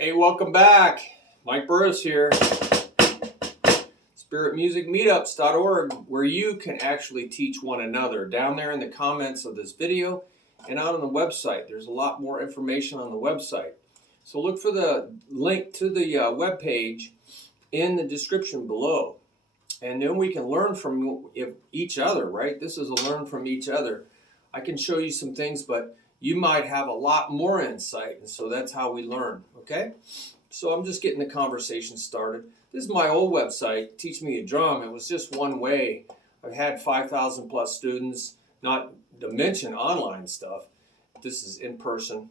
Hey, welcome back. Mike Burris here. SpiritMusicMeetups.org, where you can actually teach one another. Down there in the comments of this video and out on the website, there's a lot more information on the website. So look for the link to the web page in the description below. And then we can learn from each other, right? This is a learn from each other. I can show you some things, but you might have a lot more insight, and so that's how we learn, okay? So I'm just getting the conversation started. This is my old website, Teach Me a Drum. It was just one way. I've had 5,000 plus students, not to mention online stuff. This is in person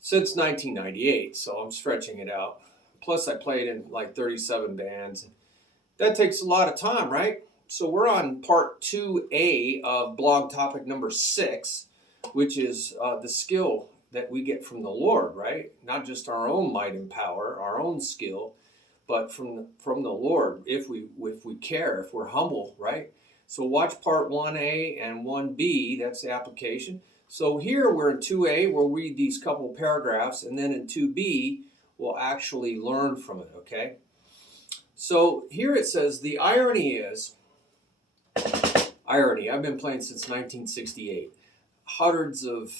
since 1998, so I'm stretching it out. Plus I played in like 37 bands. That takes a lot of time, right? So we're on part 2a of blog topic number 6, which is the skill that we get from the Lord, right? Not just our own might and power, our own skill, but from the Lord, if we care, if we're humble, right? So watch part 1a and 1b, that's the application. So here we're in 2a, we'll read these couple paragraphs, and then in 2b, we'll actually learn from it, okay? So here it says, the irony is, I've been playing since 1968. Hundreds of,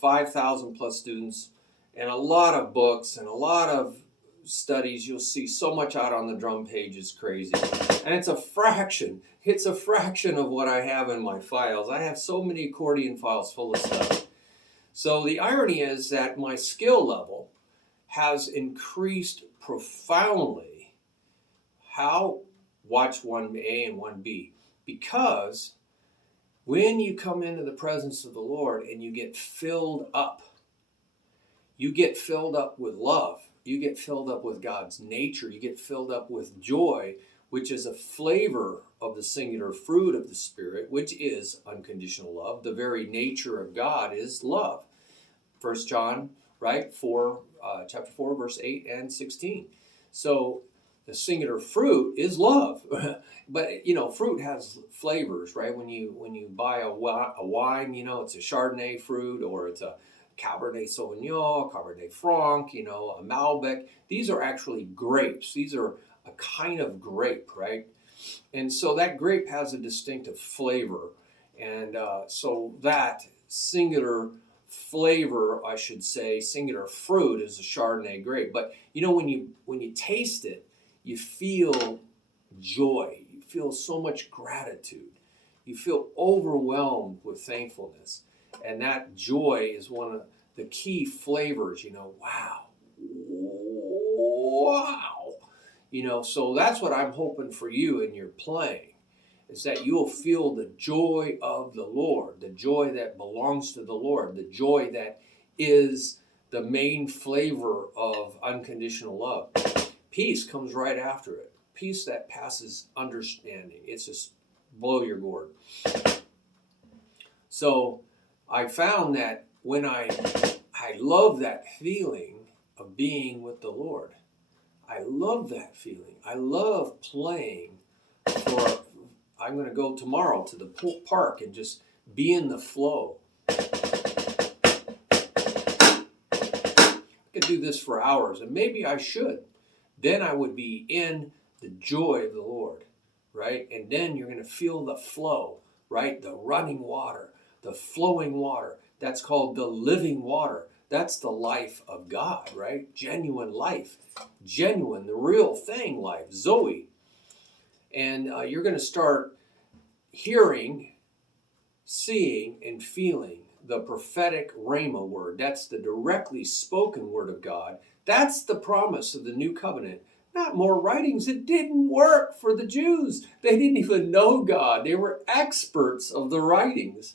5,000 plus students, and a lot of books and a lot of studies. You'll see so much out on the drum page is crazy. And it's a fraction of what I have in my files. I have so many accordion files full of stuff. So the irony is that my skill level has increased profoundly. How? Watch 1A and 1B. Because when you come into the presence of the Lord and you get filled up with love, you get filled up with God's nature, you get filled up with joy, which is a flavor of the singular fruit of the Spirit, which is unconditional love. The very nature of God is love. 1 John, right, chapter 4, verse 8 and 16. So the singular fruit is love. But, fruit has flavors, right? When you buy a wine, it's a Chardonnay fruit, or it's a Cabernet Sauvignon, Cabernet Franc, a Malbec. These are actually grapes. These are a kind of grape, right? And so that grape has a distinctive flavor. And so that singular flavor, I should say, singular fruit is a Chardonnay grape. But, when you taste it, you feel joy. You feel so much gratitude. You feel overwhelmed with thankfulness. And that joy is one of the key flavors, wow. So that's what I'm hoping for you in your playing, is that you'll feel the joy of the Lord, the joy that belongs to the Lord, the joy that is the main flavor of unconditional love. Peace comes right after it. Peace that passes understanding. It's just blow your gourd. So I found that when I love that feeling of being with the Lord. I love that feeling. I love playing I'm going to go tomorrow to the park and just be in the flow. I could do this for hours, and maybe I should. Then I would be in the joy of the Lord, right? And then you're going to feel the flow, right? The running water, the flowing water. That's called the living water. That's the life of God, right? Genuine life. Genuine, the real thing life, Zoe. And you're going to start hearing, seeing, and feeling the prophetic Rhema word. That's the directly spoken word of God. That's the promise of the new covenant. Not more writings. It didn't work for the Jews. They didn't even know God. They were experts of the writings.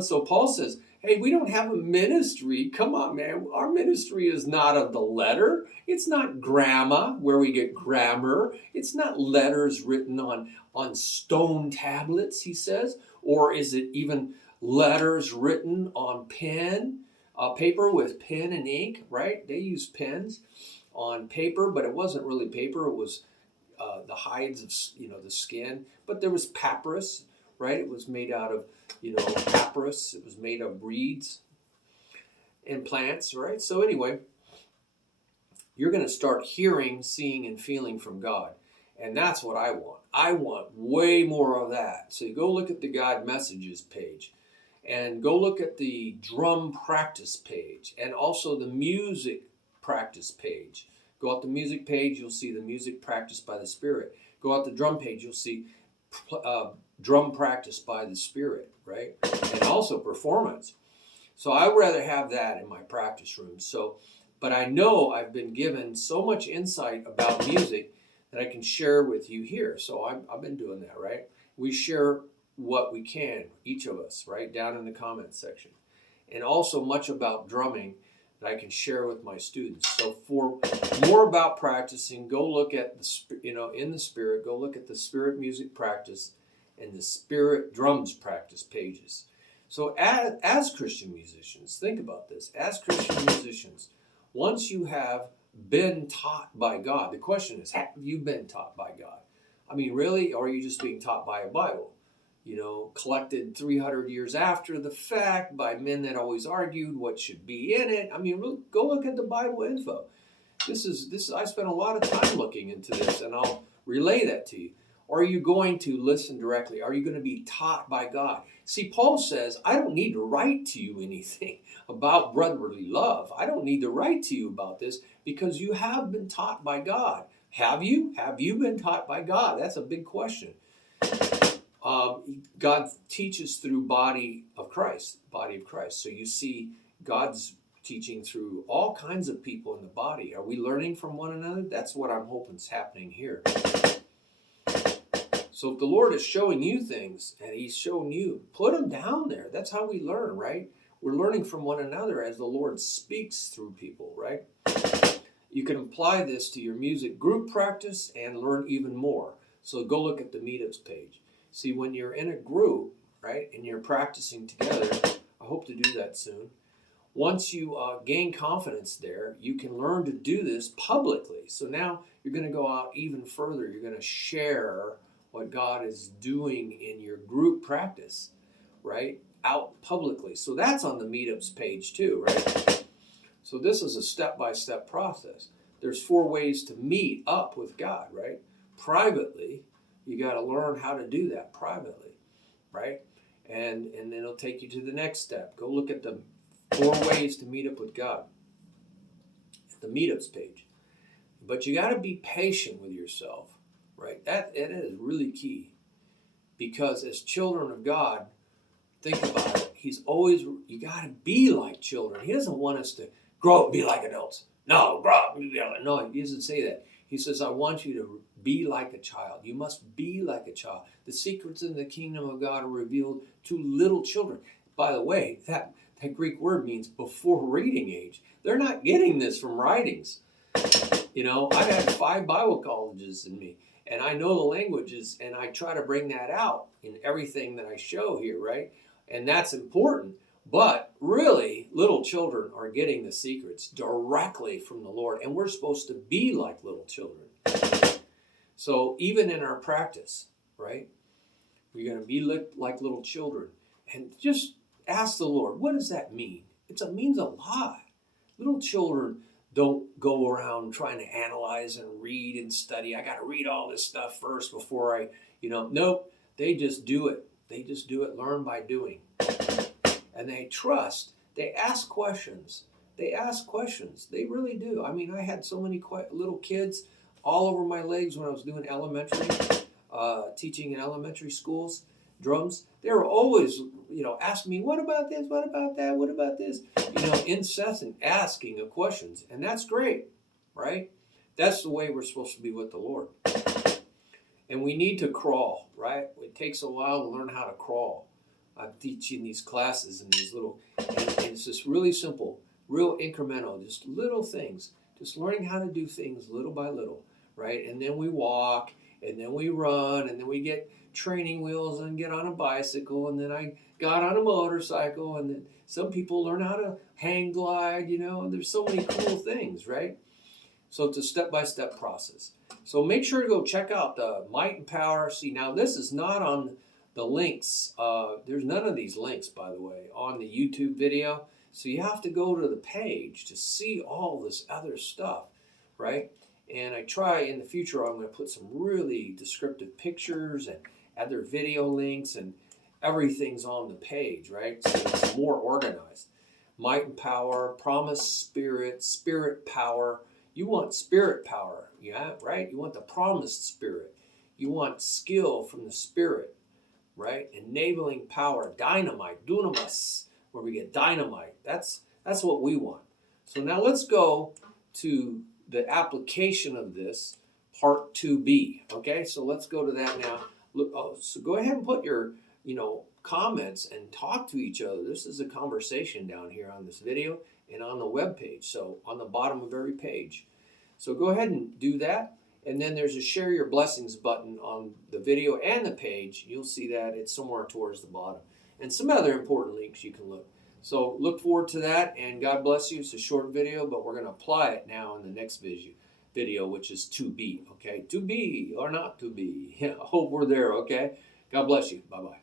So Paul says, hey, we don't have a ministry. Come on, man. Our ministry is not of the letter. It's not grammar, where we get grammar. It's not letters written on stone tablets, he says. Or is it even letters written on paper with pen and ink, right? They use pens on paper, but it wasn't really paper. It was the hides of, the skin. But there was papyrus, right? It was made out of, papyrus. It was made of reeds and plants, right? So anyway, you're going to start hearing, seeing, and feeling from God. And that's what I want. I want way more of that. So you go look at the God Messages page, and go look at the drum practice page, and also the music practice page. Go out the music page, you'll see the music practice by the Spirit. Go out the drum page, you'll see drum practice by the Spirit, right? And also performance. So I would rather have that in my practice room. But I know I've been given so much insight about music that I can share with you here. So I've been doing that, right? We share what we can, each of us, right, down in the comments section. And also much about drumming that I can share with my students. So for more about practicing, go look at in the Spirit, go look at the Spirit music practice and the Spirit drums practice pages. So as Christian musicians, think about this. As Christian musicians, once you have been taught by God, the question is, have you been taught by God? I mean, really? Or are you just being taught by a Bible? Collected 300 years after the fact by men that always argued what should be in it. I mean, go look at the Bible info. This is. I spent a lot of time looking into this, and I'll relay that to you. Or are you going to listen directly? Are you going to be taught by God? See, Paul says, I don't need to write to you anything about brotherly love. I don't need to write to you about this because you have been taught by God. Have you? Have you been taught by God? That's a big question. God teaches through body of Christ. So you see God's teaching through all kinds of people in the body. Are we learning from one another? That's what I'm hoping is happening here. So if the Lord is showing you things and He's showing you, put them down there. That's how we learn, right? We're learning from one another as the Lord speaks through people, right? You can apply this to your music group practice and learn even more. So go look at the Meetups page. See, when you're in a group, right, and you're practicing together, I hope to do that soon. Once you gain confidence there, you can learn to do this publicly. So now you're going to go out even further. You're going to share what God is doing in your group practice, right, out publicly. So that's on the Meetups page too, right? So this is a step-by-step process. There's 4 ways to meet up with God, right? Privately, you got to learn how to do that privately, right? And then it'll take you to the next step. Go look at the 4 ways to meet up with God at the Meetups page. But you got to be patient with yourself, right? That is really key. Because as children of God, think about it. You got to be like children. He doesn't want us to grow up and be like adults. No, grow up and be like. No, he doesn't say that. He says, I want you to be like a child. You must be like a child. The secrets in the kingdom of God are revealed to little children. By the way, that Greek word means before reading age. They're not getting this from writings. I've had 5 Bible colleges in me, and I know the languages, and I try to bring that out in everything that I show here, right? And that's important. But really, little children are getting the secrets directly from the Lord, and we're supposed to be like little children. So even in our practice, right, we're going to be like little children. And just ask the Lord, what does that mean? It means a lot. Little children don't go around trying to analyze and read and study. I got to read all this stuff first before I, nope. They just do it. They just do it, learn by doing. And they trust. They ask questions. They really do. I mean, I had so many little kids all over my legs when I was doing teaching in elementary schools, drums. They were always, asking me, what about this? What about that? What about this? Incessant asking of questions. And that's great, right? That's the way we're supposed to be with the Lord. And we need to crawl, right? It takes a while to learn how to crawl. I'm teaching these classes and it's just really simple, real incremental, just little things, just learning how to do things little by little, right? And then we walk, and then we run, and then we get training wheels and get on a bicycle, and then I got on a motorcycle, and then some people learn how to hang glide, and there's so many cool things, right? So it's a step-by-step process. So make sure to go check out the Might and Power. See, now this is not on the links. There's none of these links, by the way, on the YouTube video. So you have to go to the page to see all this other stuff, right? And I try in the future, I'm going to put some really descriptive pictures and add their video links, and everything's on the page, right? So it's more organized. Might and power, promise, spirit, spirit power. You want spirit power, yeah, right? You want the promised spirit. You want skill from the spirit, right? Enabling power, dynamite, dunamis, where we get dynamite. That's what we want. So now let's go to the application of this, part 2b. Okay, so let's go to that now. Look, so go ahead and put your, comments and talk to each other. This is a conversation down here on this video and on the web page. So on the bottom of every page. So go ahead and do that. And then there's a share your blessings button on the video and the page. You'll see that it's somewhere towards the bottom. And some other important links you can look. So look forward to that, and God bless you. It's a short video, but we're going to apply it now in the next video, which is 2B, okay? To be or not to be. I hope we're there, okay? God bless you. Bye-bye.